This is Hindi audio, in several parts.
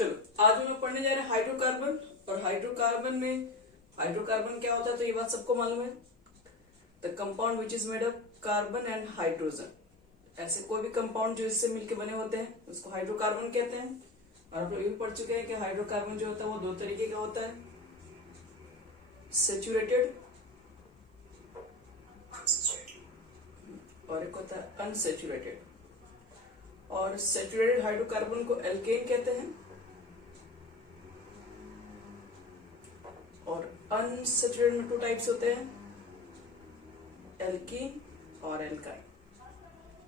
चलो आज हम लोग पढ़ने जा रहे हैं हाइड्रोकार्बन। और हाइड्रोकार्बन क्या होता है तो ये बात सबको मालूम है। The compound which is made up carbon and hydrogen. ऐसे कोई भी कंपाउंड जो इससे मिलके बने होते हैं उसको हाइड्रोकार्बन कहते हैं। और आप लोग ये भी पढ़ चुके हैं कि हाइड्रोकार्बन जो होता है वो दो तरीके का होता है, सेचुरेटेड और एक होता है अनसेचुरेटेड। और सेचुरेटेड हाइड्रोकार्बन को एल्केन कहते हैं और अनसेचुरेटेड में 2 टाइप्स होते हैं, एल्कीन और एल्काइन।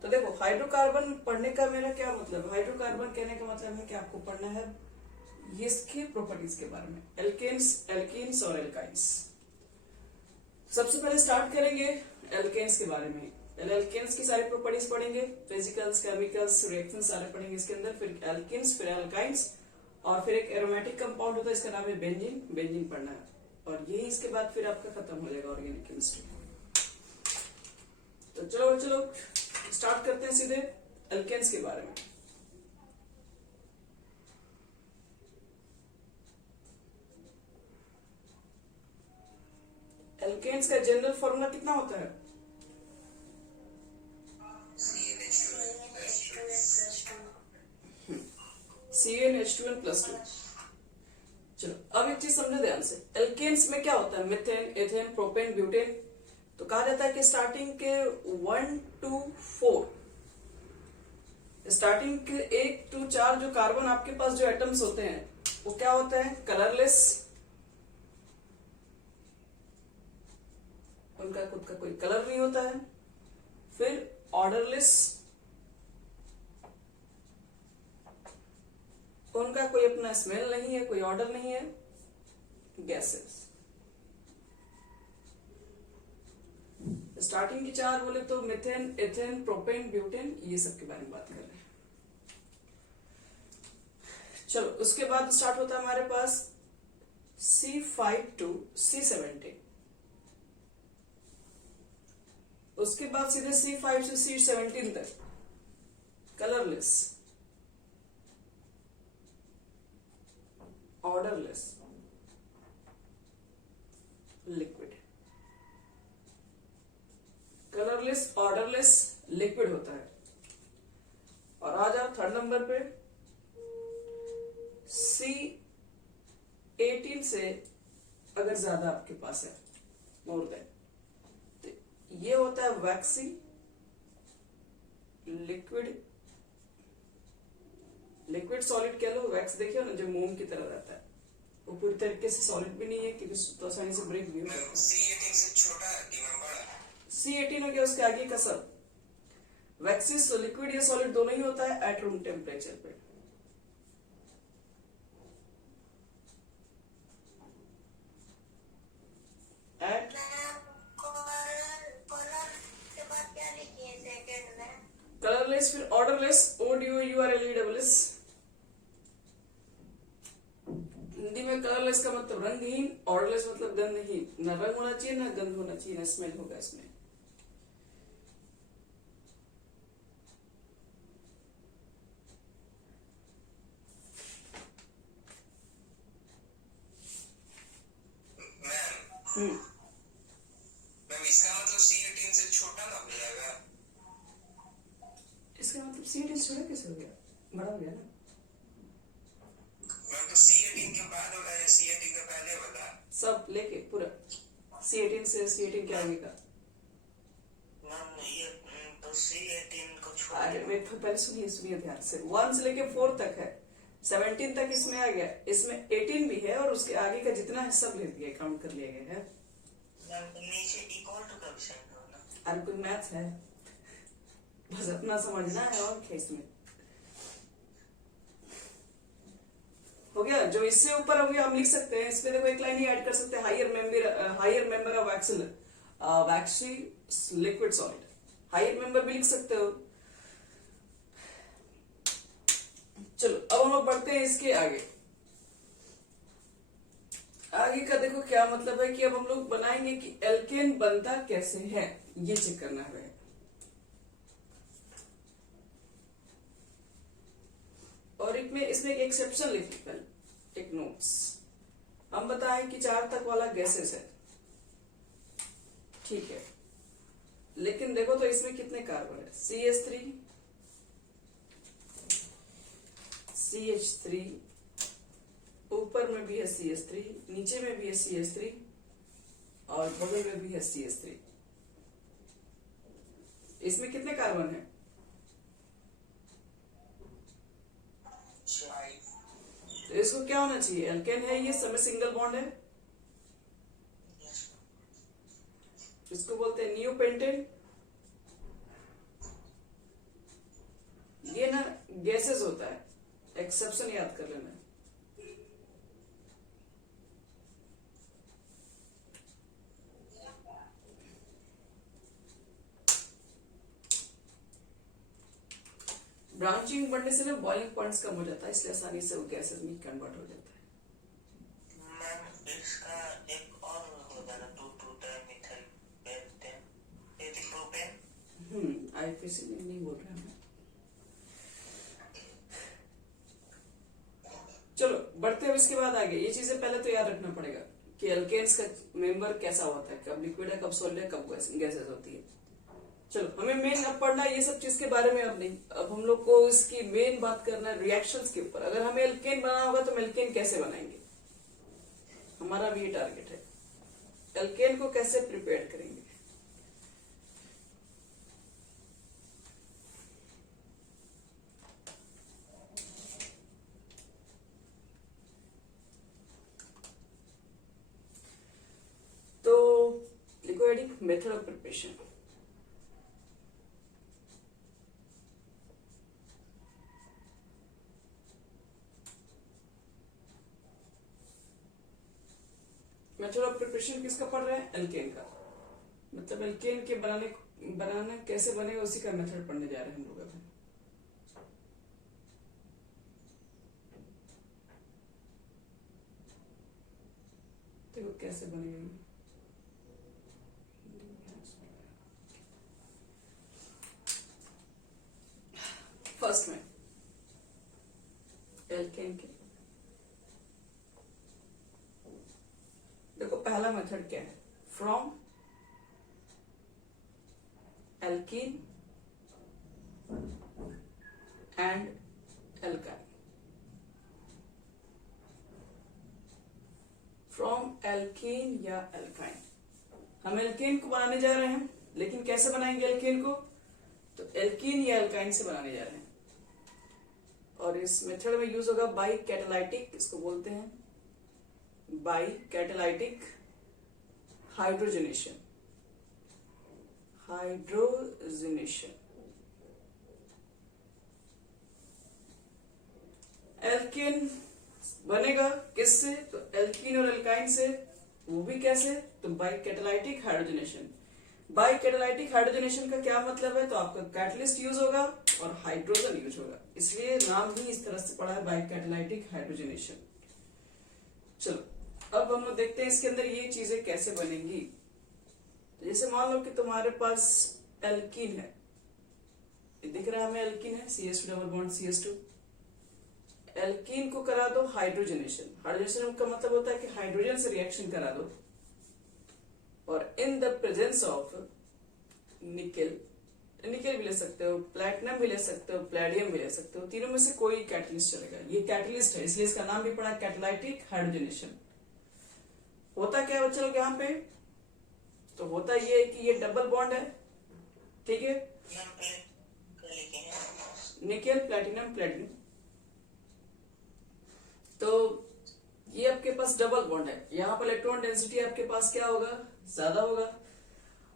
तो देखो हाइड्रोकार्बन पढ़ने का मेरा क्या मतलब, हाइड्रोकार्बन कहने का मतलब है कि आपको पढ़ना है इसके प्रॉपर्टीज के बारे में, एल्कीन्स और एल्काइंस। सबसे पहले स्टार्ट करेंगे एल्केन्स के बारे में। एल्केन्स की सारी प्रॉपर्टीज पढ़ेंगे, फिजिकल्स, केमिकल्स, रिएक्शंस सारे पढ़ेंगे इसके अंदर। फिर एल्कीन्स, फिर एल्काइंस और फिर एक एरोमेटिक कंपाउंड होता है इसका नाम है बेंजीन पढ़ना है। और यही इसके बाद फिर आपका खत्म हो जाएगा ऑर्गेनिक केमिस्ट्री। तो चलो स्टार्ट करते हैं सीधे एल्केन्स के बारे में। एल्केन्स का जनरल फॉर्मूला कितना होता है? CnH2n+2। चलो अब एक चीज समझो ध्यान से, एल्केन्स में क्या होता है, मीथेन, एथेन, प्रोपेन, ब्यूटेन। तो कहा जाता है कि स्टार्टिंग के 1 to 4, स्टार्टिंग के 1 to 4 जो कार्बन आपके पास जो एटम्स होते हैं वो क्या होते हैं, कलरलेस, उनका खुद का कोई कलर नहीं होता है। फिर ऑर्डरलेस, उनका कोई अपना स्मेल नहीं है, कोई ऑर्डर नहीं है। गैसेस, स्टार्टिंग की 4 बोले तो मीथेन, एथेन, प्रोपेन, ब्यूटेन, ये सब के बारे में बात कर रहे हैं। चलो उसके बाद स्टार्ट होता है हमारे पास C5 to C17। उसके बाद सीधे C5 से C17 तक colourless, odourless, liquid. Colourless, odourless, liquid होता है। और आ जाओ थर्ड नंबर पे, C18 से अगर ज्यादा आपके पास है, मोर देन, तो ये होता है वैक्सी, लिक्विड सॉलिड कह लो। वैक्स देखिए ना जो मोम की तरह रहता है, वो पूरी तरीके से सॉलिड भी नहीं है क्योंकि तो आसानी से ब्रेक भी हो जाता है। C18 से छोटा C18 हो गया उसके आगे का सब। वैक्सिस लिक्विड या सॉलिड दोनों ही होता है एट रूम टेम्परेचर पे। एट कलरलेस, फिर ऑर्डरलेस, ODOURLESS। हिंदी में कलरलेस का मतलब रंगहीन, ऑर्डरलेस मतलब गंधहीन। न रंग होना चाहिए ना गंध होना चाहिए, ना स्मेल होगा इसमें। मैम इसका मतलब C18 से छोटा ना हो जाएगा? इसका मतलब C18 से छोटा कैसे हो गया, बड़ा हो गया ना। मैम तो C18 के बाद वाला है, C18 का पहले वाला सब लेके पूरा C18 से C18 के आगे का। मैम ये तो C18 को छोड़, अरे वेट, पहले सुनिए ध्यान से। 1 से लेके 4 तक है, 17 तक इसमें आ गया, इसमें 18 भी है और उसके आगे का जितना है सब ले दिया, काउंट कर लिया गया है। नीचे इक्वल टू का विषय होना। अरे कोई मैथ है, बस अपना समझना है और क्या इसमें। हो गया, जो इससे ऊपर हो गया हम लिख सकते हैं, इसमें देखो एक लाइन ही ऐड कर सकते हैं, higher member of waxy liquid solid, higher member भी लिख सकते हो। चलो अब हम लोग बढ़ते हैं इसके आगे। आगे का देखो क्या मतलब है कि अब हम लोग बनाएंगे कि एल्केन बनता कैसे है, ये चेक करना है। और इसमें एक एक्सेप्शन लिखी पहले, एक नोट्स। हम बताएं कि 4 तक वाला गैसेस है, ठीक है, लेकिन देखो तो इसमें कितने कार्बन है, CH3, CH3, ऊपर में भी है CH3, नीचे में भी है CH3 और बगल में भी है CH3। इसमें कितने कार्बन है? 5। तो इसको क्या होना चाहिए, एल्केन है ये, समय सिंगल बॉन्ड है, इसको बोलते हैं न्यू पेंटेन। ये ना गैसेस होता है, एक्सेप्शन याद कर लेना। ब्रांचिंग बढ़ने से ना बॉइलिंग पॉइंट्स कम हो जाता है, इसलिए आसानी से वो गैसेस में कन्वर्ट हो जाता है। मैम इसका एक और होगा ना, 2,2 डाइमिथाइल पेंटेन एरिथ्रोपेन। आईपीसी नहीं बोल रहे हैं। चलो बढ़ते हैं इसके बाद आगे। ये चीजें पहले तो याद रखना पड़ेगा कि एल्केन्स का मेंबर कैसा होता है, कब लिक्विड है, कब सॉलिड है, कब गैसेस होती है। चलो हमें मेन अब पढ़ना है ये सब चीज के बारे में, अब नहीं। अब हम लोग को इसकी मेन बात करना है रिएक्शंस के ऊपर। अगर हमें एल्केन बनाना होगा तो हम एल्केन कैसे बनाएंगे, हमारा भी ये टारगेट है, एल्केन को कैसे प्रिपेयर करेंगे। तो लिखो edict method of preparation. Method of preparation किसका पढ़ रहे हैं, एल्केन का। मतलब एल्केन के बनाना कैसे बनेगा उसी का मेथड पढ़ने जा रहे हैं हम लोग अभी। देखो कैसे बनेगा। फर्स्ट में एल्केन के देखो पहला मेथड क्या है, from alkene and alkyne. From alkene या एल्काइन, हम एल्केन को बनाने जा रहे हैं, लेकिन कैसे बनाएंगे एल्केन को, तो एल्कीन या एल्काइन से बनाने जा रहे हैं। और इस मेथड में यूज होगा बाई कैटालाइटिक, इसको बोलते हैं बाई कैटालाइटिक हाइड्रोजनेशन। एल्केन बनेगा किससे, तो एल्कीन और एल्काइन से, वो भी कैसे, तो by catalytic hydrogenation. By catalytic hydrogenation का क्या मतलब है, तो आपका कैटलिस्ट यूज होगा और हाइड्रोजन यूज होगा, इसलिए नाम ही इस तरह से पड़ा है बाई कैटालाइटिक हाइड्रोजनेशन। चलो अब हम लोग देखते हैं इसके अंदर ये चीजें कैसे बनेंगी। तो जैसे मान लो कि तुम्हारे पास एल्कीन है, ये दिख रहा है हमें एल्कीन है, CH2 double bond CH2। Alkene को करा दो हाइड्रोजनेशन। हाइड्रोजनेशन का मतलब होता है कि हाइड्रोजन से रिएक्शन करा दो, और in the presence of nickel, nickel भी ले सकते हो, प्लैटिनम भी ले सकते हो, प्लेडियम भी ले सकते हो, तीनों में से कोई कैटलिस्ट चलेगा। ये कैटलिस्ट है इसलिए इसका नाम भी पड़ा कैटालाइटिक हाइड्रोजनेशन। होता क्या है बच्चे लोग यहाँ पे, तो होता ये है कि ये डबल बॉन्ड है, ठीक है, निकेल प्लैटिनम प्लेटिनम। तो ये आपके पास डबल बॉन्ड है, यहाँ पर इलेक्ट्रॉन डेंसिटी आपके पास क्या होगा, ज्यादा होगा।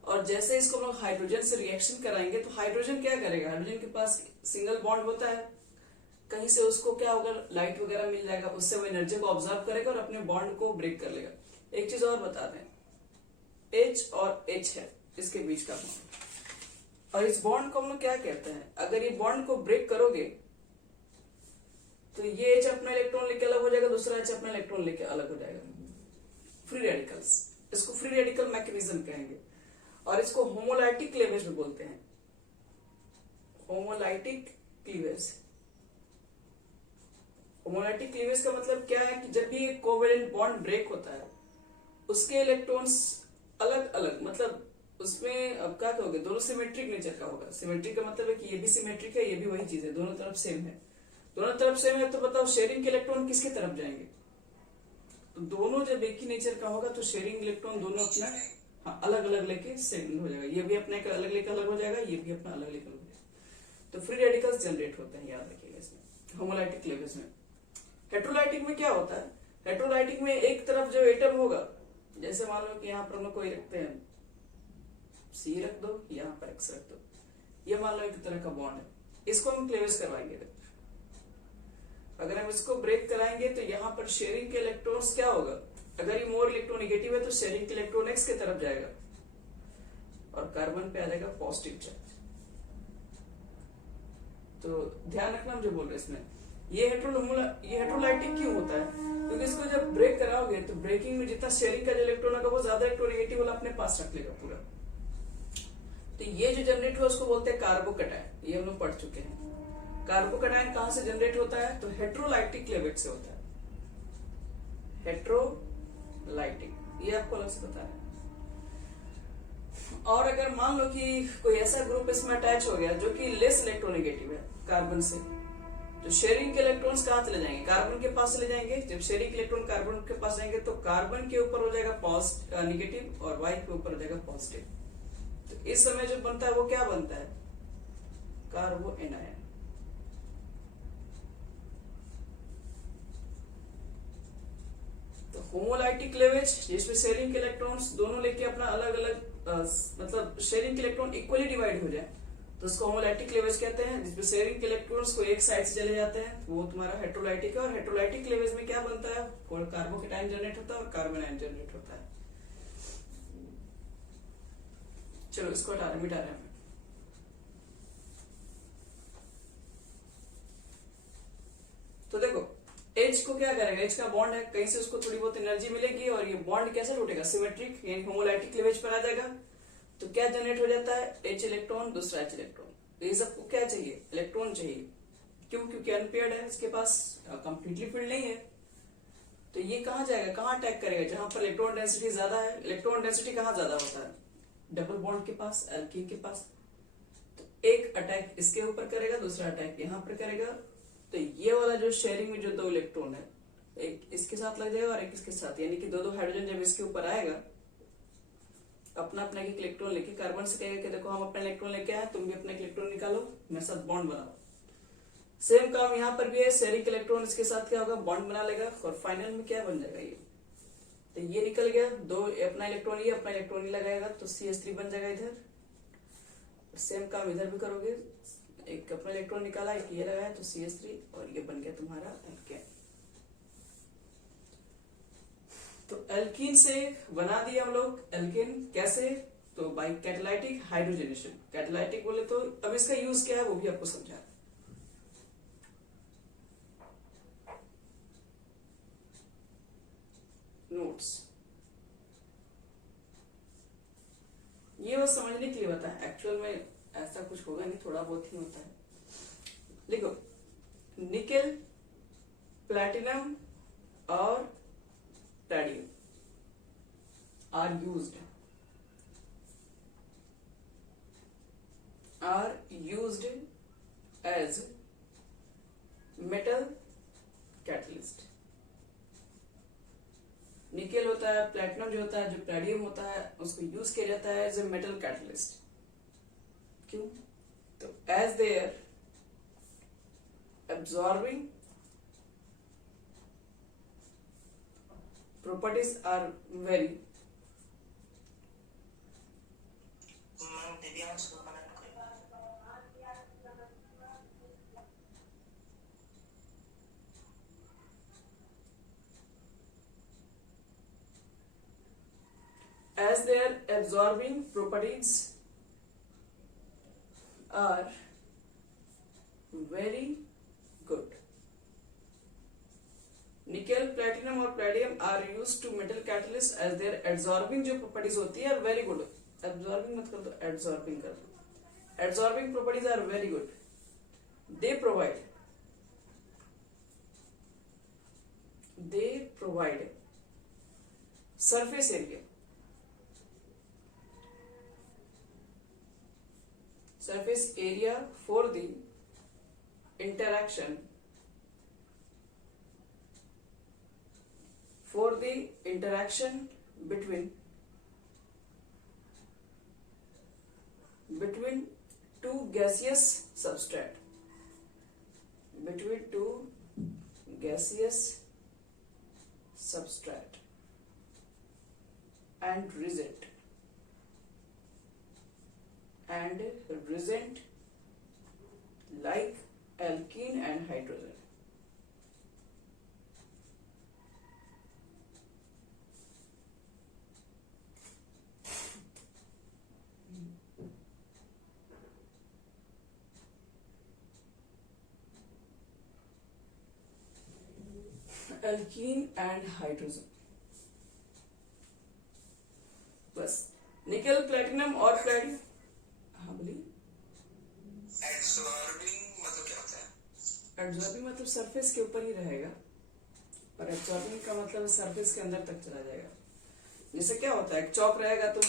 और जैसे इसको हम लोग हाइड्रोजन से रिएक्शन कराएंगे तो हाइड्रोजन क्या करेगा, हाइड्रोजन के पास सिंगल बॉन्ड होता है, कहीं से उसको क्या होगा, लाइट वगैरह मिल जाएगा, उससे वो एनर्जी को ऑब्जर्व करेगा और अपने बॉन्ड को ब्रेक कर लेगा। एक चीज और बता दें, H और H है इसके बीच का बॉन्ड, और इस बॉन्ड को हम लोग क्या कहते हैं, अगर ये बॉन्ड को ब्रेक करोगे तो ये H अपना इलेक्ट्रॉन लेके अलग हो जाएगा, दूसरा H अपना इलेक्ट्रॉन लेके अलग हो जाएगा, फ्री रेडिकल्स। इसको फ्री रेडिकल मैकेनिज्म कहेंगे, और इसको होमोलाइटिक क्लीवेज भी बोलते हैं, होमोलाइटिक क्लीवेज। होमोलैटिक क्लीवेज का मतलब क्या है कि जब भी एक कोवेलेंट बॉन्ड ब्रेक होता है उसके इलेक्ट्रॉन्स अलग अलग, मतलब उसमें अब क्या कहोगे, दोनों सिमेट्रिक नेचर का होगा। सिमेट्रिक का मतलब है कि ये भी सिमेट्रिक है, ये भी वही चीज है, दोनों तरफ सेम है। दोनों तरफ सेम है तो बताओ शेयरिंग के इलेक्ट्रॉन किसकी तरफ जाएंगे? तो दोनों जब एक ही नेचर का होगा तो शेयरिंग इलेक्ट्रॉन दोनों अपना हाँ अलग अलग लेके सेंड हो जाएगा। ये भी अपना एक अलग लेकर अलग हो जाएगा, ये भी अपना अलग लेकर हो जाएगा। तो फ्री रेडिकल्स जनरेट होते हैं, याद रखिएगा इसमें होमोलाइटिक क्लीवेज में। हेट्रोलाइटिक में क्या होता है? हेट्रोलाइटिक में एक तरफ जो एटम होगा, जैसे मान लो कि यहाँ पर हम लोग कोई रखते हैं, सी रख दो, यहाँ पर एक्स रख दो, ये मान लो एक तरह का बॉन्ड है, इसको हम क्लेवेज करवाएंगे। अगर हम इसको ब्रेक कराएंगे तो यहाँ पर शेयरिंग के इलेक्ट्रॉन्स क्या होगा, अगर ये मोर इलेक्ट्रोनेगेटिव है तो शेयरिंग के इलेक्ट्रॉन एक्स की तरफ जाएगा और कार्बन पे आ जाएगा पॉजिटिव चार्ज। तो ध्यान रखना हम जो बोल रहे हैं इसमें, ये हेट्रोलाइटिक क्यों होता है? क्योंकि इसको जब ब्रेक कराओगे तो ब्रेकिंग में जितना शेयरिंग का जो इलेक्ट्रॉन होगा वो ज्यादा इलेक्ट्रोनेगेटिव वाला अपने पास रख लेगा पूरा। तो ये जो जनरेट हुआ उसको बोलते हैं कार्बोकैटायन, ये हम लोग पढ़ चुके हैं। कार्बोकैटायन कहां से जनरेट होता है? तो हेट्रोलाइटिक क्लेवेज से होता है। हेट्रोलाइटिक, ये आपको अलग से बता रहा है। और अगर मान लो कि कोई ऐसा ग्रुप इसमें अटैच हो गया जो कि लेस इलेक्ट्रोनेगेटिव है कार्बन से, तो शेयरिंग के इलेक्ट्रॉन्स कहां चले जाएंगे? कार्बन के पास चले जाएंगे। जब शेयरिंग के इलेक्ट्रॉन कार्बन के पास जाएंगे तो कार्बन के ऊपर हो जाएगा नेगेटिव और वाई के ऊपर हो जाएगा पॉजिटिव। तो इस समय जो बनता है वो क्या बनता है? कार्बो एनायन। तो होमोलाइटिक क्लेवेज जिसमें शेयरिंग के इलेक्ट्रॉन्स दोनों लेके अपना अलग अलग मतलब शेयरिंग के इलेक्ट्रॉन इक्वली डिवाइड हो जाए तो उसको होमोलाइटिक क्लेवेज कहते हैं। जिसमें शेयरिंग के इलेक्ट्रॉन्स को एक साइड से चले जाते हैं वो तुम्हारा हेट्रोलाइटिक है। और हेट्रोलाइटिक क्लेवेज में क्या बनता है? कार्बोकैटायन जनरेट होता है और कार्बन आयन जनरेट होता है। चलो इसको मिटा रहे हैं। तो देखो H को क्या करेगा? H का बॉन्ड है, कहीं से उसको थोड़ी बहुत एनर्जी मिलेगी और ये बॉन्ड कैसे टूटेगा? सिमेट्रिक यानी होमोलाइटिक क्लीवेज पर आ जाएगा। तो क्या जनरेट हो जाता है? H इलेक्ट्रॉन, दूसरा H इलेक्ट्रॉन। तो ये सबको क्या चाहिए? इलेक्ट्रॉन चाहिए। क्यों? क्योंकि अनपेयर्ड है, इसके पास कंप्लीटली फील्ड नहीं है। तो ये कहां जाएगा? कहां अटैक करेगा? जहां पर इलेक्ट्रॉन डेंसिटी ज्यादा है। इलेक्ट्रॉन डेंसिटी कहां ज्यादा होता है? डबल बॉन्ड के पास, एल्कीन के पास। तो एक अटैक इसके ऊपर करेगा, दूसरा अटैक यहाँ पर करेगा। तो ये वाला जो शेयरिंग में जो दो इलेक्ट्रॉन है, एक इसके साथ लग जाएगा और एक इसके साथ, यानी कि दो दो हाइड्रोजन जब इसके ऊपर आएगा अपना अपना एक इलेक्ट्रॉन लेके कार्बन से कहेगा कि देखो हम अपना इलेक्ट्रॉन लेके आए, तुम भी अपना इलेक्ट्रॉन निकालो, मेरे साथ बॉन्ड बनाओ। सेम काम यहाँ पर भी है। शेयरिंग इलेक्ट्रॉन इसके साथ क्या होगा? बॉन्ड बना लेगा और फाइनल में क्या बन जाएगा? ये तो ये निकल गया, दो अपना इलेक्ट्रॉन ये अपना इलेक्ट्रॉन ही लगाएगा तो CH3 बन जाएगा इधर। सेम काम इधर भी करोगे, एक अपना इलेक्ट्रॉन निकाला, एक ये लगाया तो CH3 और ये बन गया तुम्हारा एल्केन। तो एल्कीन से बना दिया हम लोग एल्केन। कैसे? तो बाय कैटालाइटिक हाइड्रोजनेशन। कैटालाइटिक बोले तो अब इसका यूज क्या है वो भी आपको समझा। नोट्स ये बस समझने के लिए होता है, एक्चुअल में ऐसा कुछ होगा नहीं, थोड़ा बहुत ही होता है। देखो निकेल, प्लैटिनम और palladium are used as metal catalyst. Nickel होता है, प्लैटिनम जो होता है, जो पैडियम होता है, उसको यूज किया जाता है एज ए मेटल कैटलिस्ट। क्यों? तो as there absorbing properties are very as their absorbing properties are very good. Nickel, platinum और palladium are use to metal catalyst as their absorbing जो प्रॉपर्टीज होती है वेरी गुड। एब्जॉर्बिंग मत कर दो, एब्जॉर्बिंग कर दो। Absorbing properties are very good. They provide provide surface area for the interaction between two gaseous substrate and reagent like alkene and hydrogen. Alkene and hydrogen, बस निकल प्लेटिनम और प्लेटिनम। हाँ बोलिए। एब्सॉर्बिंग मतलब क्या होता है? एब्जॉर्बिंग मतलब सरफेस के ऊपर ही रहेगा, और एब्जॉर्बिंग का मतलब सरफेस के अंदर तक चला जाएगा। जैसे क्या होता है, चौक रहेगा तो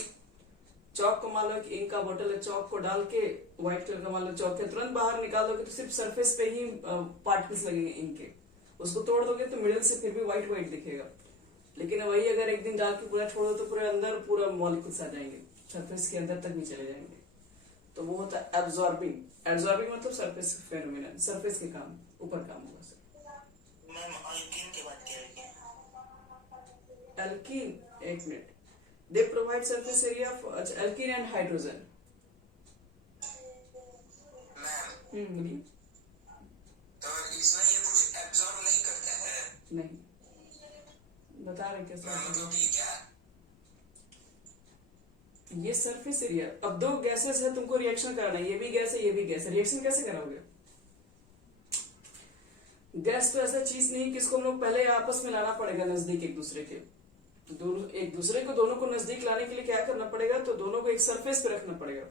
चौक को मान लो कि इंक का बोतल है, चौक को डाल के व्हाइट कलर का मान लो चौक है, तुरंत बाहर निकाल दोगे तो सिर्फ सरफेस पे ही पार्टिकल्स लगेंगे इंक के। उसको तोड़ दोगे तो मिडिल से फिर भी व्हाइट व्हाइट दिखेगा, लेकिन वही अगर एक दिन डाल के पूरा छोड़ दो तो पूरे अंदर पूरा मॉलिक्यूल्स आ जाएंगे, सरफेस के अंदर तक भी चले जाएंगे। तो वो होता है एब्जॉर्बिंग। एब्जॉर्बिंग मतलब सरफेस फेनोमेनन, सरफेस के काम ऊपर काम होगा सर। मैम अल्कीन की बात क्या है? एल्कीन, एक minute, they provide surface area for alkene and hydrogen. Ma'am बोलिए। तो इसमें ये कुछ एब्जॉर्ब नहीं करता है? नहीं, बता रहे कैसे मतलब कि क्या? ये सरफेस एरिया। अब दो गैसेस है, तुमको रिएक्शन कराना है, ये भी गैस है ये भी गैस है, रिएक्शन कैसे कराओगे? गैस तो ऐसा चीज नहीं कि इसको हम लोग पहले आपस में लाना पड़ेगा नजदीक एक दूसरे के। दोनों एक दूसरे को दोनों को नजदीक लाने के लिए क्या करना पड़ेगा, तो दोनों को एक सरफेस पे रखना पड़ेगा।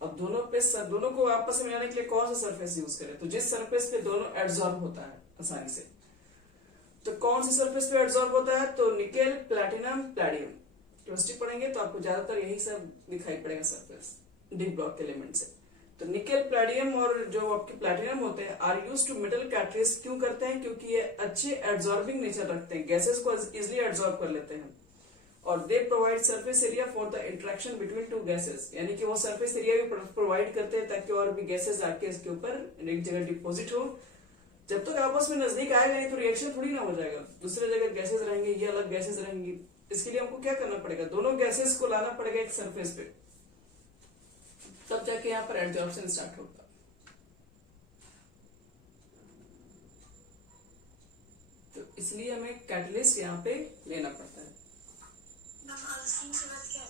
अब दोनों को आपस में मिलाने के लिए कौन सा सरफेस यूज करें, तो जिस सरफेस पे दोनों एड्सॉर्ब होता है आसानी से, तो कौन सी सरफेस पे एड्सॉर्ब होता है, तो निकेल प्लैटिनम पैडियम। केमिस्ट्री पढ़ेंगे तो आपको ज्यादातर यही सब दिखाई पड़ेगा सरफेस डी ब्लॉक के एलिमेंट से। तो निकेल प्लैटिनम और जो आपके प्लैटिनम होते हैं are use to metal catalyst. क्यों करते हैं, क्योंकि ये अच्छे एड्सॉर्बिंग नेचर रखते हैं, गैसेस को इजिली एड्सॉर्ब कर लेते हैं, और they provide surface area for the interaction between two gases, यानी कि वो सरफेस एरिया भी प्रोवाइड करते हैं ताकि और भी गैसेस आके इसके ऊपर एक जगह डिपोजिट हो। जब तक आपस में नजदीक आएगा नहीं तो रिएक्शन थोड़ी ना हो जाएगा, दूसरे जगह गैसेस रहेंगे, ये अलग गैसेस रहेंगी। इसके लिए हमको क्या करना पड़ेगा, दोनों गैसेस को लाना पड़ेगा एक सरफेस पे, तब जाके यहाँ पर एडजॉर्प्शन स्टार्ट होगा। तो इसलिए हमें कैटलिस्ट यहाँ पे लेना पड़ता है। अल्कीन के बाद क्या है?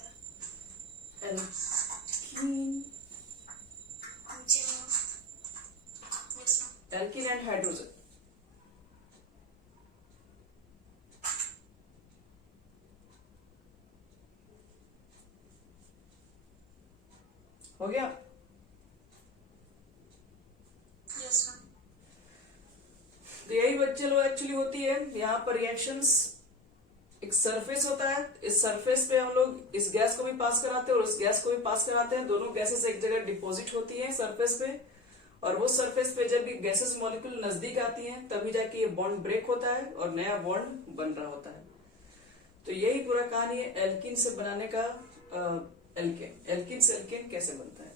Alkene, alkene and hydrogen. हो गया? Yes ma'am. तो यही बच्चे लोग एक्चुअली होती है। यहाँ पर रिएक्शंस, एक सरफेस होता है, इस सरफेस पे हम लोग इस गैस को भी पास कराते हैं और इस गैस को भी पास कराते हैं, दोनों गैसेस एक जगह डिपॉजिट होती हैं सरफेस पे, और वो सरफेस पे जब भी गैसेस मॉलिक्यूल नजदीक आती हैं तभी जाके ये बॉन्ड ब्रेक होता है और नया बॉन्ड बन रहा होता है। तो यही पूरा कहानी है एल्कीन से बनाने का। एल्कीन से एल्केन कैसे बनता है।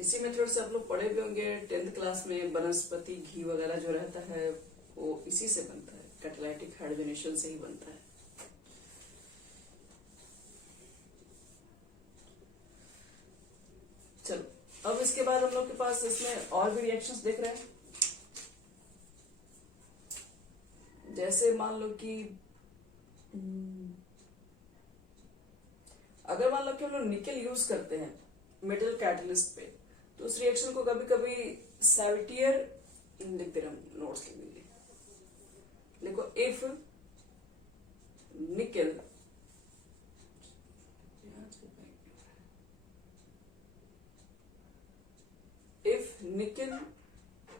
इसी में थोड़ा सा आप लोग पढ़े भी होंगे 10th क्लास में, वनस्पति घी वगैरह जो रहता है वो इसी से बनता है, कैटालाइटिक हाइड्रोजनेशन से ही बनता है। चलो अब इसके बाद हम लोग के पास इसमें और भी रिएक्शंस देख रहे हैं। जैसे मान लो कि अगर मान लो कि हम लोग निकेल यूज करते हैं मेटल कैटलिस्ट पे, तो उस रिएक्शन को कभी कभी सैविटियर लिखते रहो, नोट्स लिख लीजिए, देखो if nickel nickel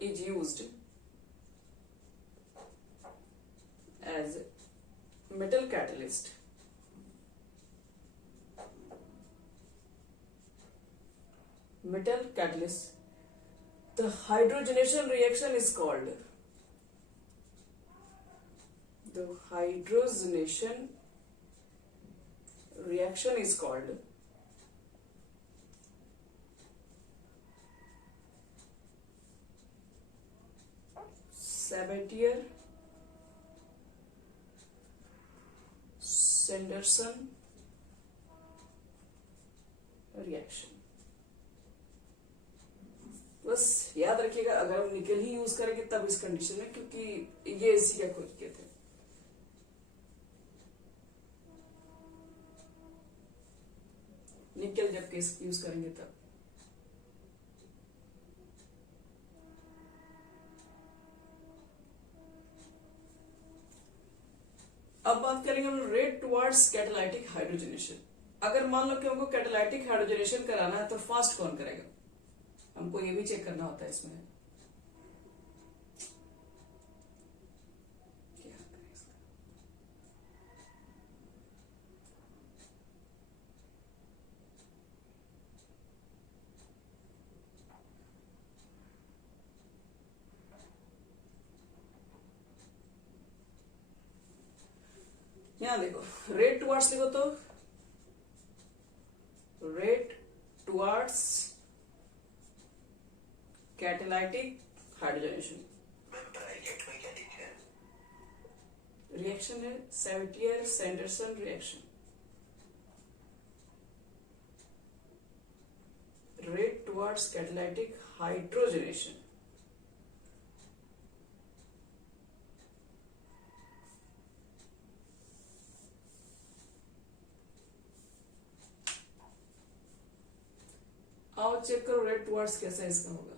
is used as metal catalyst. Metal catalyst. The hydrogenation reaction is called. The hydrogenation reaction is called Sabatier-Sanderson reaction. बस याद रखिएगा अगर हम निकल ही यूज करेंगे तब इस कंडीशन में, क्योंकि ये इसी का खोज किए थे. निकल जब केस यूज करेंगे तब. अब बात करेंगे हम रेट टुवर्ड्स कैटालाइटिक हाइड्रोजनेशन. अगर मान लो कि हमको कैटालाइटिक हाइड्रोजनेशन कराना है तो फास्ट कौन करेगा, हमको ये भी चेक करना होता है इसमें. क्या करें इसका? यहां देखो रेट टुवर्ड्स लिखो तो rate towards catalytic hydrogenation bracket में क्या लिखा है? रिएक्शन है Sabatier Senderens reaction. Rate towards catalytic hydrogenation. आओ चेक करो रेट टुवर्ड्स कैसा इसका होगा.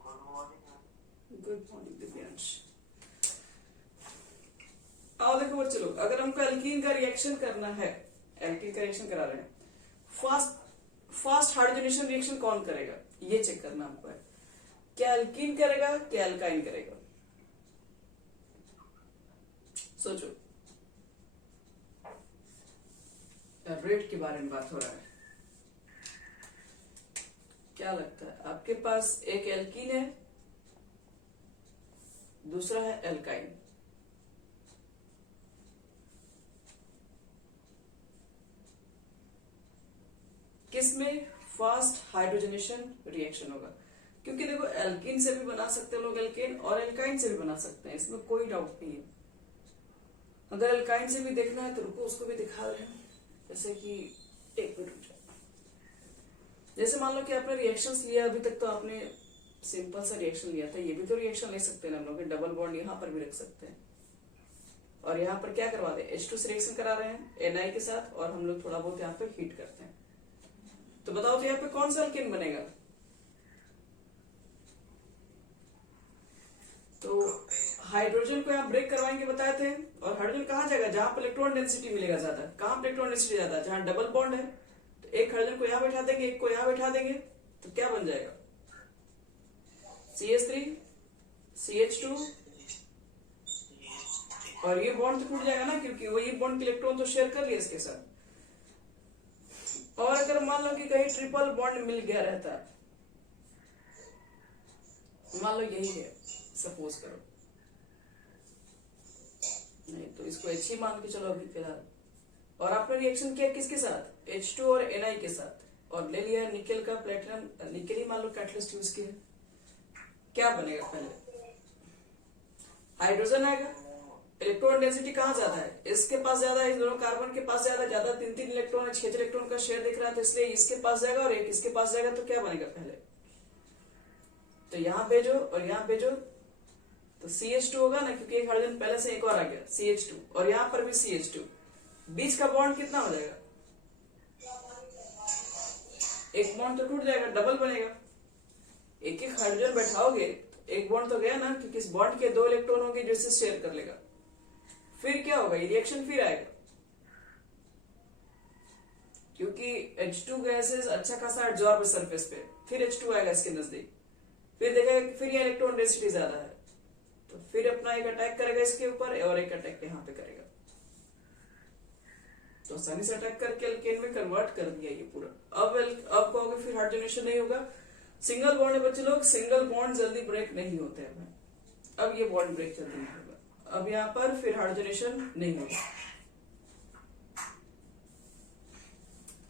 Good morning. Good morning Divyansh. आओ देखो बच्चे लोग, अगर हमको एल्कीन का रिएक्शन करना है, एल्कीन का रिएक्शन करा रहे हैं, फास्ट हाइड्रोजनेशन रिएक्शन कौन करेगा ये चेक करना हमको है. क्या एल्कीन करेगा क्या एल्काइन करेगा, सोचो. रेट के बारे में बात हो रहा है. क्या लगता है आपके पास एक एल्कीन है, दूसरा है एल्काइन. किसमें फास्ट हाइड्रोजनेशन रिएक्शन होगा, क्योंकि देखो एल्कीन से भी बना सकते हैं लोग एल्केन और एल्काइन से भी बना सकते हैं, इसमें कोई डाउट नहीं है. अगर एल्काइन से भी देखना है तो रुको उसको भी दिखा रहे हैं. जैसे कि एक मिनट रुक जाओ. जैसे मान लो कि आपने रिएक्शंस लिया, अभी तक तो आपने सिंपल सा रिएक्शन लिया था, ये भी तो रिएक्शन ले सकते हैं हम लोग. डबल बॉन्ड यहाँ पर भी रख सकते हैं और यहाँ पर क्या करवा दे, H2 से रिएक्शन करा रहे हैं Na के साथ, और हम लोग थोड़ा बहुत यहाँ पे हीट करते हैं. तो बताओ तो यहाँ पे कौन सा एल्केन बनेगा. तो हाइड्रोजन को यहाँ ब्रेक करवाएंगे बताए थे, और हाइड्रोजन कहाँ जाएगा जहां पर इलेक्ट्रॉन डेंसिटी मिलेगा ज्यादा. कहां पर इलेक्ट्रॉन डेंसिटी ज्यादा, जहां डबल बॉन्ड है. तो एक हाइड्रोजन को यहाँ बैठा देंगे, एक को यहाँ बैठा देंगे, तो क्या बन जाएगा, CH3 CH2, और ये बॉन्ड तो टूट जाएगा ना, क्योंकि वो ये बॉन्ड के इलेक्ट्रॉन तो शेयर कर लिया इसके साथ. और अगर मान लो कि कहीं ट्रिपल बॉन्ड मिल गया रहता है, मान लो यही है सपोज करो, नहीं तो इसको H ही मान के चलो अभी फिलहाल. और आपने रिएक्शन किया किसके साथ, H2 और Na के साथ, और ले लिया निकेल का प्लेटिनम, निकेल ही मान लो कैटलिस्ट यूज किया. क्या बनेगा, पहले हाइड्रोजन आएगा. इलेक्ट्रॉन डेंसिटी कहाँ ज्यादा है, इसके पास ज्यादा है, दोनों कार्बन के पास ज्यादा 3 इलेक्ट्रॉन है, 6 इलेक्ट्रॉन का शेयर दिख रहा है, तो इसलिए इसके पास जाएगा और एक इसके पास जाएगा. तो क्या बनेगा पहले, तो यहाँ भेजो और यहाँ भेजो, तो CH2 होगा ना, क्योंकि एक हाइड्रोजन पहले से एक और आ गया CH2, और यहाँ पर भी CH2. बीच का बॉन्ड कितना हो जाएगा, एक बॉन्ड तो टूट जाएगा, डबल बनेगा. एक एक हाइड्रोजन बैठाओगे एक बॉन्ड तो गया ना, क्योंकि इस बॉन्ड के 2 इलेक्ट्रॉन होंगे जो इसे शेयर कर लेगा. फिर क्या होगा, ये रिएक्शन फिर आएगा, क्योंकि H2 गैसेस अच्छा खासा एब्जॉर्ब है सरफेस पे, फिर H2 आएगा इसके नजदीक, फिर देखेगा कि फिर ये इलेक्ट्रॉन डेंसिटी ज्यादा है, तो फिर अपना एक अटैक करेगा इसके ऊपर और एक अटैक यहाँ पे करेगा। तो आसानी से अटैक करके एल्केन में कन्वर्ट कर दिया ये पूरा। अब कहोगे फिर हाइड्रोजनेशन नहीं होगा। सिंगल बॉन्ड है बच्चे लोग, सिंगल बॉन्ड जल्दी ब्रेक नहीं होते हैं। अब ये बॉन्ड ब्रेक जल्दी नहीं होगा, अब यहाँ पर फिर हाइड्रोजनेशन नहीं होगा।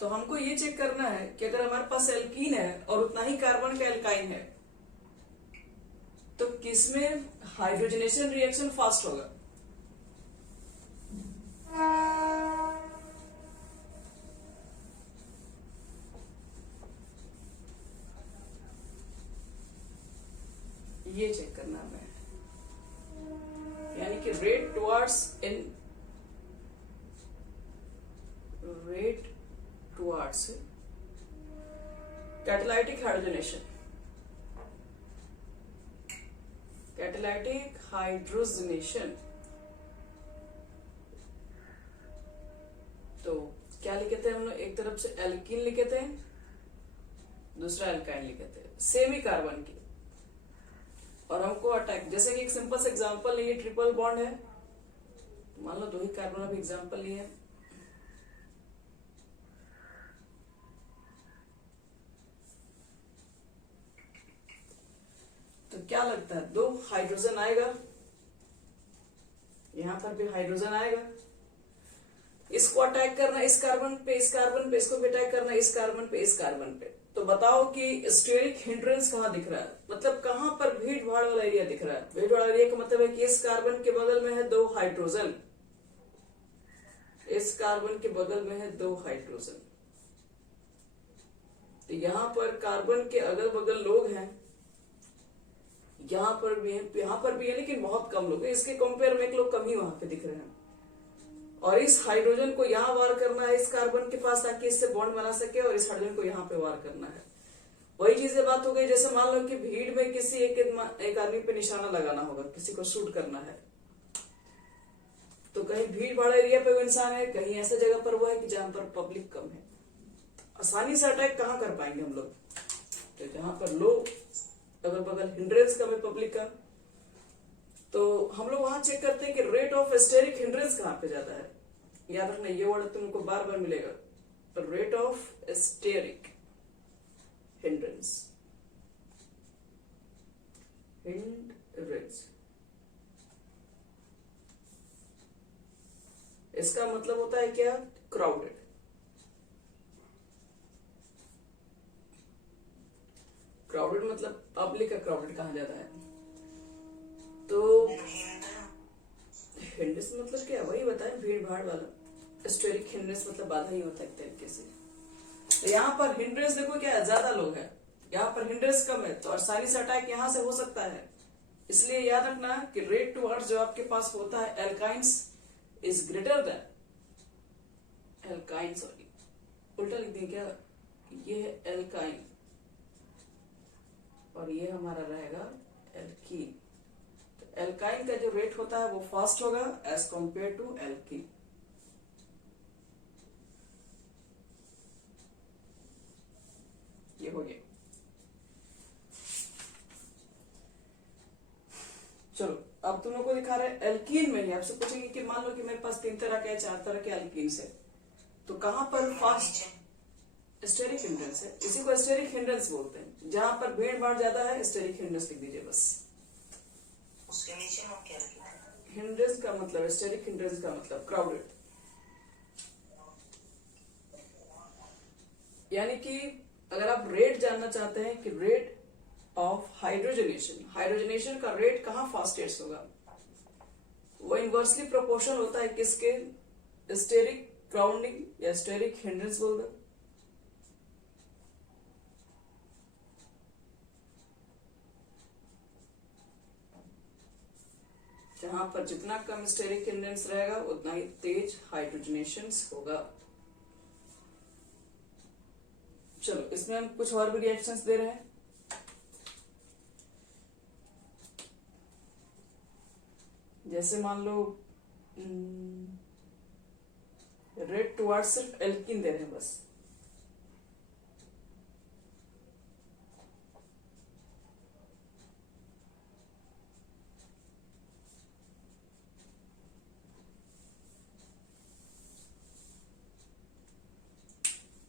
तो हमको ये चेक करना है कि अगर हमारे पास एल्कीन है और उतना ही कार्बन का एल्काइन है, तो किसमें हाइड्रोजनेशन रिएक्शन फास्ट होगा। ये चेक करना है, यानी कि rate towards catalytic hydrogenation, catalytic hydrogenation. तो क्या लिखे थे हम लोग, एक तरफ से एल्कीन लिखे थे, दूसरा एल्काइन लिखे थे, सेम ही कार्बन की, और हमको अटैक, जैसे कि एक सिंपल से एग्जांपल लिए, ट्रिपल बॉन्ड है, मान लो दो ही कार्बन, अभी एग्जांपल लिए है, तो क्या लगता है दो हाइड्रोजन आएगा, यहां पर भी हाइड्रोजन आएगा, इसको अटैक करना इस कार्बन पे, इस कार्बन पे, इसको भी अटैक करना इस कार्बन पे, इस कार्बन पे। तो बताओ कि स्टेरिक हिंड्रेंस कहाँ दिख रहा है, मतलब कहां पर भीड़ भाड़ वाला एरिया दिख रहा है। भीड़ भाड़ एरिया का मतलब है कि इस कार्बन के बगल में है दो हाइड्रोजन, इस कार्बन के बगल में है दो हाइड्रोजन, तो यहां पर कार्बन के अगल बगल लोग हैं, यहां पर भी है, लेकिन बहुत कम लोग हैं, इसके कंपेयर में एक लोग कम ही वहां पे दिख रहे हैं। और इस हाइड्रोजन को यहां वार करना है इस कार्बन के पास, ताकि इससे बॉन्ड बना सके, और इस हाइड्रोजन को यहां पे वार करना है। वही चीजें बात हो गई, जैसे मान लो कि भीड़ में किसी एक आदमी पे निशाना लगाना होगा, किसी को शूट करना है, तो कहीं भीड़ भाड़ एरिया पे वो इंसान है, कहीं ऐसा जगह पर वो है कि जहां पर पब्लिक कम है। आसानी से अटैक कहाँ कर पाएंगे हम लोग, तो जहां पर लोग अगल बगल हिंड्रेंस कम है पब्लिक का, तो हम लोग वहां चेक करते हैं कि रेट ऑफ स्टेरिक हिंड्रेंस कहां पे ज्यादा है। याद रखना ये वर्ड तुमको बार बार मिलेगा, रेट ऑफ स्टेरिक हिंड्रेंस, इसका मतलब होता है क्या, क्राउडेड। क्राउडेड मतलब पब्लिक का क्राउडेड कहाँ ज्यादा है। तो हिंड्रेंस मतलब क्या, वही बताए भीड़ भाड़ वाला। स्टेरिक हिंड्रेंस मतलब बाधा ही होता है एक तरीके से। तो यहाँ पर हिंड्रेंस देखो क्या है, ज्यादा लोग हैं, यहाँ पर हिंड्रेंस कम है, तो आसानी से अटैक यहाँ से हो सकता है। इसलिए याद रखना कि रेट टुवर्ड्स जो आपके पास होता है alkynes is greater than alkyne, sorry उल्टा लिख दिया क्या, ये है एल्काइन और ये हमारा रहेगा एल्कीन। तो एल्काइन का जो रेट होता है वो फास्ट होगा एज कंपेयर टू एल्कीन। ये हो गया। चलो अब तुम लोग को दिखा रहे हैं एल्कीन में ही, आपसे पूछेंगे कि मान लो कि मेरे पास 3 तरह के 4 तरह के एल्कीन है, तो कहां पर फास्ट स्टेरिक हिंड्रेंस है, इसी को स्टेरिक हिंड्रेंस बोलते हैं। जहां पर भीड़ भाड़ ज्यादा है स्टेरिक हिंड्रेंस लिख दीजिए बस। उसके नीचे हम क्या लिखेंगे? हिंड्रेंस का मतलब, स्टेरिक हिंड्रेंस का मतलब क्राउडेड, यानी कि अगर आप रेट जानना चाहते हैं कि रेट ऑफ हाइड्रोजनेशन, हाइड्रोजनेशन का रेट कहां फास्टेस्ट होगा, वो इनवर्सली प्रोपोर्शनल होता है किसके, स्टेरिक क्राउडिंग या स्टेरिक हिंड्रेंस बोल दो। जहां पर जितना कम स्टेरिक हिंड्रेंस रहेगा उतना ही तेज हाइड्रोजनेशन होगा। चलो इसमें हम कुछ और भी रिएक्शंस दे रहे हैं। जैसे मान लो रेट टुवर्ड्स सिर्फ एल्कीन दे रहे हैं बस,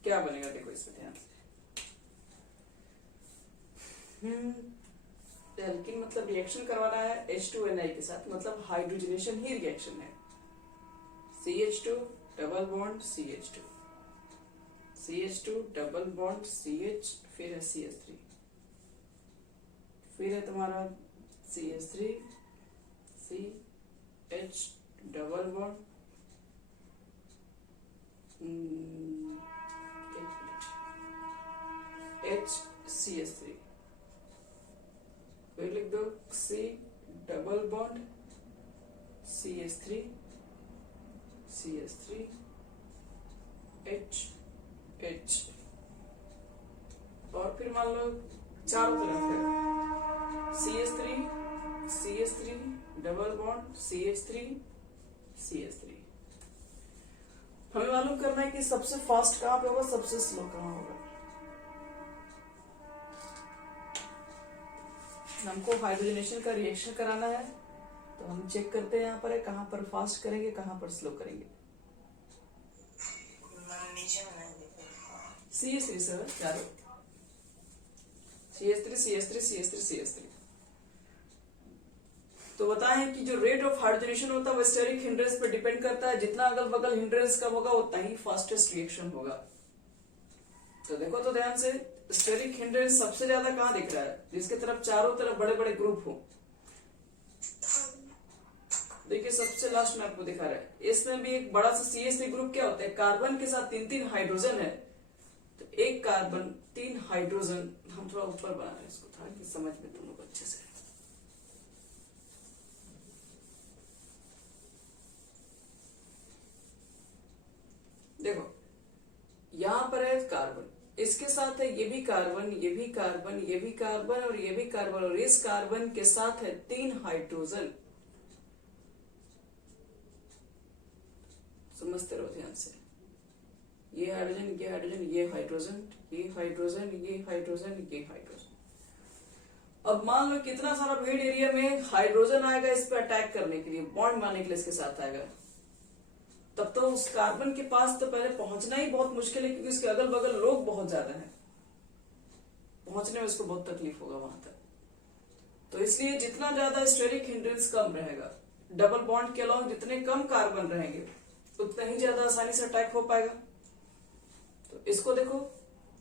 क्या बनेगा देखो इसमें ध्यान से। एल्किन मतलब रिएक्शन करवाना है H2Na के साथ, मतलब हाइड्रोजनेशन ही रिएक्शन है। CH2 double bond CH2, CH2 double bond CH, फिर है CH3, फिर है तुम्हारा CH3 CH double bond HCH3, फिर लिख दो C double bond CH3 CH3 H H, और फिर मान लो चारों तरफ है CH3 double bond CH3 CH3। हमें मालूम करना है कि सबसे फास्ट कहां पे होगा, सबसे स्लो कहां होगा। हमको हाइड्रोजनेशन का रिएक्शन कराना है, तो हम चेक करते हैं यहाँ पर है कहां पर फास्ट करेंगे कहां पर स्लो करेंगे। मैम नीचे में नहीं दिख रहा। CH3 सर चारों CH3 CH3 CH3 CH3। तो बताएं कि जो रेट ऑफ हाइड्रोजनेशन होता है वो स्टेरिक हिंड्रेंस पर डिपेंड करता है। जितना अगल बगल हिंड्रेंस कम होगा उतना ही फास्टेस्ट रिएक्शन होगा। तो देखो तो ध्यान से, स्टेरिक हिंड्रेंस सबसे ज्यादा कहां दिख रहा है, जिसके तरफ चारों तरफ बड़े बड़े ग्रुप हो। देखिए सबसे लास्ट में आपको दिखा रहा है, इसमें भी एक बड़ा सा CH3 ग्रुप क्या होता है, कार्बन के साथ 3-3 हाइड्रोजन है। तो एक कार्बन 3 हाइड्रोजन, हम थोड़ा ऊपर बना रहे हैं इसको ताकि समझ में तुम लोग अच्छे से। देखो यहां पर है कार्बन, इसके साथ है ये भी कार्बन, ये भी कार्बन, ये भी कार्बन और ये भी कार्बन, और इस कार्बन के साथ है 3 हाइड्रोजन। समझते रहो ध्यान से, ये हाइड्रोजन, ये हाइड्रोजन, ये हाइड्रोजन, ये हाइड्रोजन, ये हाइड्रोजन, ये हाइड्रोजन। अब मान लो कितना सारा भीड़ एरिया में हाइड्रोजन आएगा इस पे अटैक करने के लिए, बॉन्ड मारने के लिए इसके साथ आएगा, तब तो उस कार्बन के पास तो पहले पहुंचना ही बहुत मुश्किल है, क्योंकि उसके अगल बगल लोग बहुत ज्यादा हैं, पहुंचने में उसको बहुत तकलीफ होगा वहां तक। तो इसलिए जितना ज्यादा स्टेरिक हिंड्रेंस कम रहेगा, डबल बॉन्ड के अलावा जितने कम कार्बन रहेंगे उतना ही ज्यादा आसानी से अटैक हो पाएगा। तो इसको देखो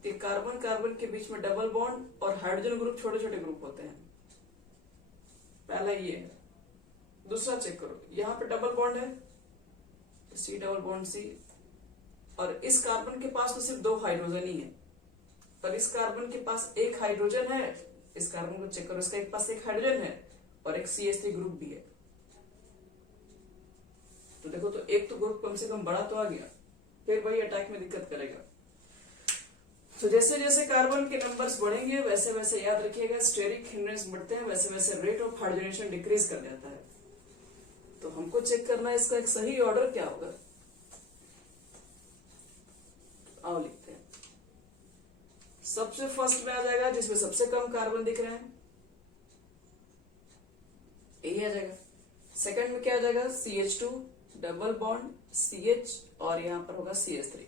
कि कार्बन कार्बन के बीच में डबल बॉन्ड और हाइड्रोजन ग्रुप छोटे छोटे ग्रुप होते हैं। पहला ये है, दूसरा चेक करो, यहाँ पे डबल बॉन्ड है C डबल बॉन्ड C, और इस कार्बन के पास तो सिर्फ 2 हाइड्रोजन ही है, और इस कार्बन के पास 1 हाइड्रोजन है। इस कार्बन को चेक करो, इसका एक पास 1 हाइड्रोजन है और एक CH3 ग्रुप भी है। तो देखो तो एक तो ग्रुप कम से कम बड़ा तो आ गया, फिर वही अटैक में दिक्कत करेगा। तो जैसे जैसे कार्बन के नंबर्स बढ़ेंगे वैसे वैसे याद रखिएगा स्टेरिक हिंड्रेंस बढ़ते हैं, वैसे वैसे रेट ऑफ हाइड्रोजनेशन डिक्रीज कर जाता है। तो हमको चेक करना है इसका एक सही ऑर्डर क्या होगा। आओ लिखते हैं, सबसे फर्स्ट में आ जाएगा जिसमें सबसे कम कार्बन दिख रहे हैं, यही आ जाएगा। सेकंड में क्या आ जाएगा, CH2 डबल बॉन्ड CH, और यहां पर होगा CH3।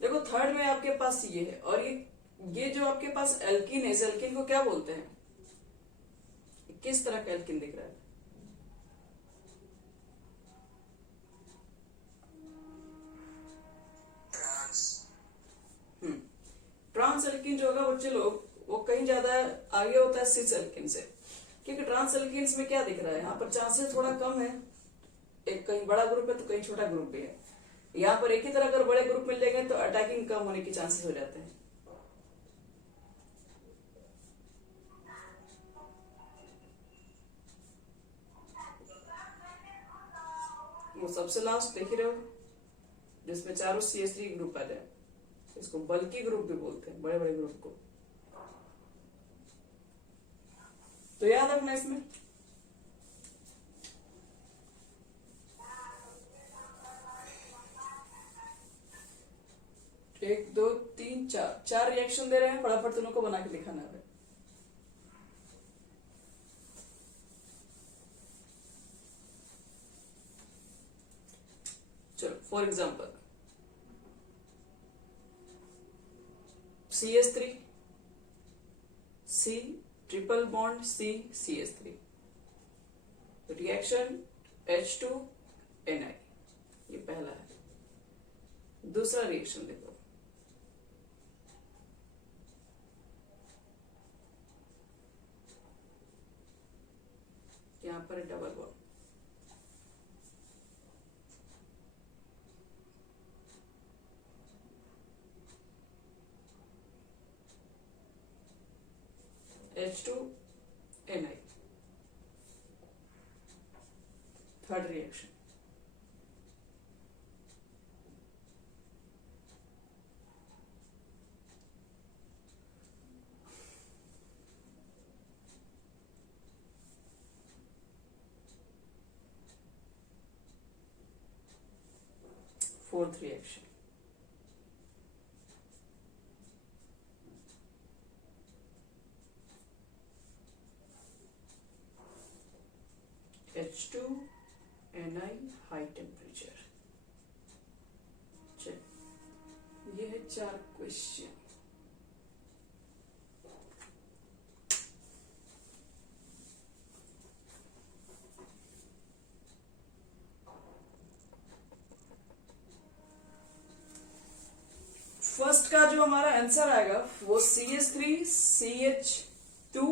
देखो थर्ड में आपके पास ये है, और ये जो आपके पास एल्किन है, इस एल्किन को क्या बोलते हैं, किस तरह का एल्किन दिख रहा है, ट्रांस एल्किन जो होगा बच्चे लोग, वो कहीं ज्यादा आगे होता है सिस एल्किन से, क्योंकि ट्रांस एल्किन्स में क्या दिख रहा है, यहाँ पर चांसेस थोड़ा कम है, एक कहीं बड़ा ग्रुप है तो कहीं छोटा ग्रुप भी है। यहाँ पर एक ही तरह अगर बड़े ग्रुप मिल जाएंगे तो अटैकिंग कम होने के चांसेस हो जाते हैं। वो सबसे लास्ट देख ही रहे हो जिसमें चारों CH3 ग्रुप आ जाए, इसको बल्कि ग्रुप भी बोलते हैं, बड़े बड़े ग्रुप को। तो याद रखना इसमें, एक दो तीन चार रिएक्शन दे रहे हैं, फटाफट तुम लोग को बना के दिखाना है। चलो for example CH3, C triple bond C CH3, reaction H2NI, ये पहला है। दूसरा रिएक्शन देखो, यहां पर double bond, H2NI, third reaction, fourth reaction, H2NI high temperature. चल ये है 4 क्वेश्चन। फर्स्ट का जो हमारा आंसर आएगा वो CH3 CH2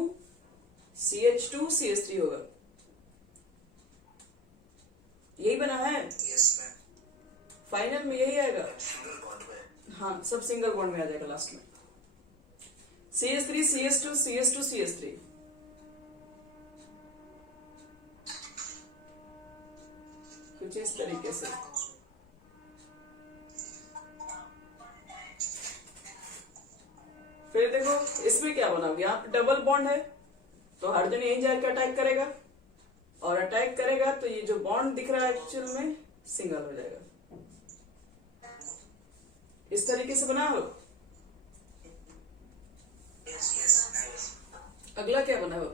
CH2 CH3 होगा। यही बना है यस मैम। फाइनल में, यही आएगा। सिंगल बॉन्ड में। हाँ, सब सिंगल बॉन्ड में आ जाएगा लास्ट में। CH3 CH2 CH2 CH3, कुछ इस तरीके से। फिर देखो इसमें क्या बना, यहाँ पे डबल बॉन्ड है तो हाइड्रोजन यहीं जाकर अटैक करेगा, और अटैक करेगा तो ये जो बॉन्ड दिख रहा है एक्चुअल में सिंगल हो जाएगा। इस तरीके से बना हो। Yes yes. अगला क्या बना हो,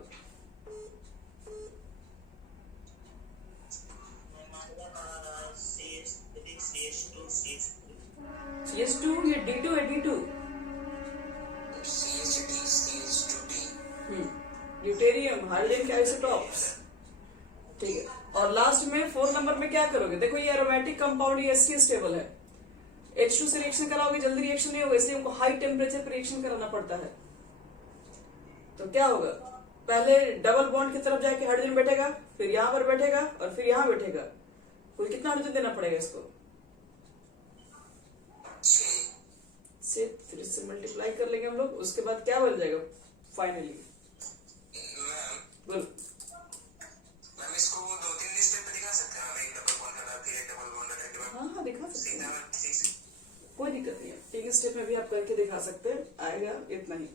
CH2 ये D2 है, D2 ड्यूटेरियम हाइड्रोजन के आइसोटॉप्स। ठीक है, और लास्ट में 4 नंबर में क्या करोगे, देखो ये एरोमेटिक कंपाउंड ये एसटी स्टेबल है, H2 से रिएक्शन कराओगे जल्दी रिएक्शन नहीं होगा, इसलिए हमको हाई टेम्परेचर पर रिएक्शन कराना पड़ता है। तो क्या होगा, पहले डबल बॉन्ड की तरफ जाके हाइड्रोजन बैठेगा, फिर यहां पर बैठेगा और फिर यहां बैठेगा। कुल कितना हाइड्रोजन देना पड़ेगा इसको, 6 से मल्टीप्लाई कर लेंगे हम लोग। उसके बाद क्या बन जाएगा फाइनली, बोलो। मैम इसको 2-3 स्टेप पे दिखा सकते हैं हम, एक डबल बॉन्ड लगा के एक डबल बॉन्ड लगा के। हाँ दिखा सकते हैं, सीधा कोई दिक्कत नहीं है। 3 स्टेप में भी आप करके दिखा सकते हैं, आएगा इतना ही।